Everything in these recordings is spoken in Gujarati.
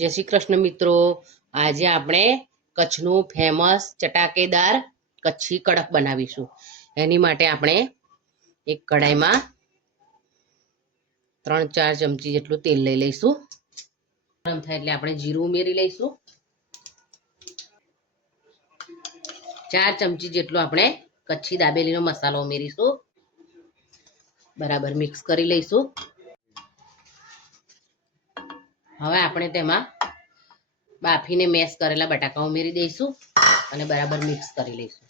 જય શ્રી કૃષ્ણ મિત્રો, આજે આપણે કચ્છનું ફેમસ ચટાકેદાર કચ્છી કડક બનાવીશું. એની માટે આપણે એક કઢાઈમાં 3-4 ચમચી જેટલું તેલ લઈ લઈશું. ગરમ થાય એટલે આપણે જીરું ઉમેરી લઈશું. 4 ચમચી જેટલો આપણે કચ્છી દાબેલીનો મસાલો ઉમેરીશું. બરાબર મિક્સ કરી લઈશું. હવે આપણે તેમાં બાફીને મેશ કરેલા બટાકા ઉમેરી દઈશું અને બરાબર મિક્સ કરી લઈશું.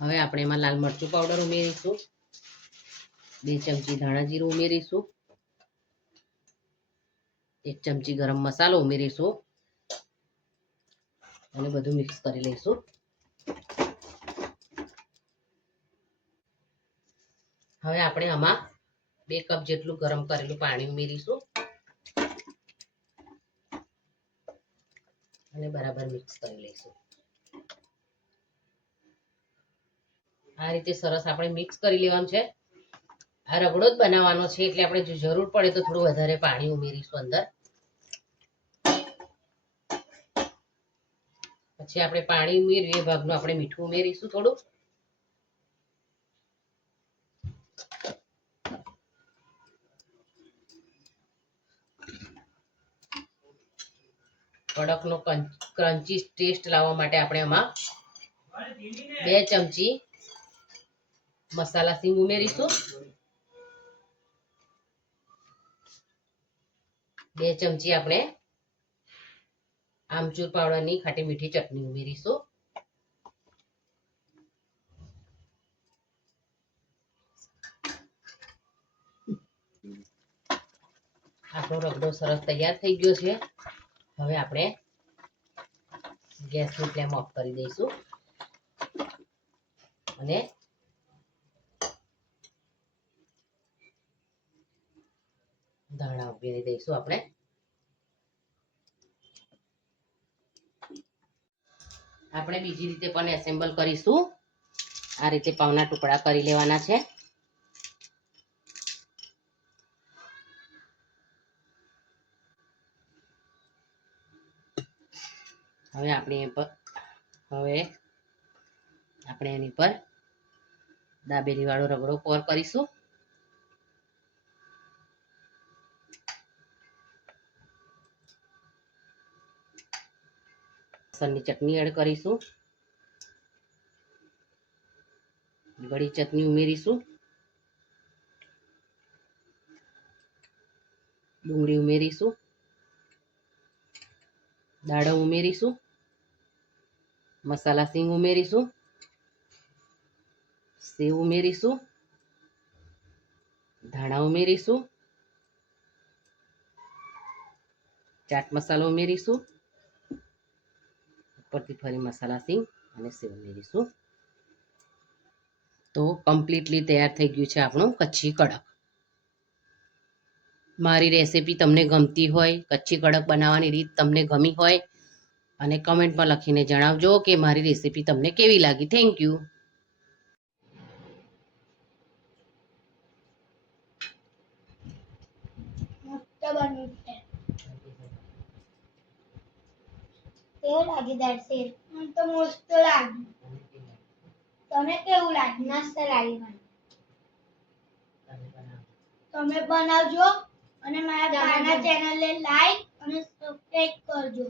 હવે આપણે એમાં લાલ મરચું પાવડર ઉમેરીશું, 2 ચમચી ધાણા જીરું ઉમેરીશું, 1 ચમચી ગરમ મસાલો ઉમેરીશું અને બધું મિક્સ કરી લઈશું. હવે આપણે આમાં 2 કપ જેટલું ગરમ કરેલું પાણી ઉમેરીશું અને બરાબર મિક્સ કરી લઈશું. આ રીતે સરસ આપણે મિક્સ કરી લેવાનું છે. આ રગડો જ બનાવવાનો છે એટલે આપણે જો જરૂર પડે તો થોડું વધારે પાણી ઉમેરીશું અંદર. પછી આપણે પાણી ઉમેરીએ એ ભાગનું આપણે મીઠું ઉમેરીશું થોડું. કડકનો ક્રન્ચી ટેસ્ટ લાવવા માટે આપણે આમાં 2 ચમચી મસાલા સિંગ ઉમેરીશું, 2 ચમચી આપણે આમચૂર પાવડરની ખાટી મીઠી ચટણી ઉમેરીશું. આપણો રગડો સરસ તૈયાર થઈ ગયો છે. હવે આપણે ગેસની ફ્લેમ ઓફ કરી દઈશું અને ધાણા ઉમેરી દઈશું. આપણે બીજી રીતે પણ એસેમ્બલ કરીશું. આ રીતે પાવના ટુકડા કરી લેવાના છે. હવે આપણે એની પર દાબેલી વાળો રગડો પોર કરીશું. લસણની ચટણી એડ કરીશું, ગળી ચટણી ઉમેરીશું, ડુંગળી ઉમેરીશું, દાડમ ઉમેરીશું, મસાલા સિંગ ઉમેરીશું, સેવ ઉમેરીશું, ધાણા ઉમેરીશું, ચાટ મસાલો ઉમેરીશું, ઉપરથી ફરી મસાલા સિંગ અને સેવ ઉમેરીશું. તો કમ્પ્લીટલી તૈયાર થઈ ગયું છે આપણું કચ્છી કડક. મારી રેસીપી તમને ગમતી હોય, કચ્છી કડક બનાવવાની રીત તમને ગમી હોય અને કમેન્ટમાં લખીને જણાવજો કે મારી રેસીપી તમને કેવી લાગી. Thank you. કેવું લાગ્યું દર્શિલ? મને તો મસ્ત લાગ્યું. તમે કેવું લાગ્યું? મસ્ત લાગ્યું મને. તમે બનાવજો અને મારા ચેનલને લાઈક અને સબસ્ક્રાઇબ કરજો.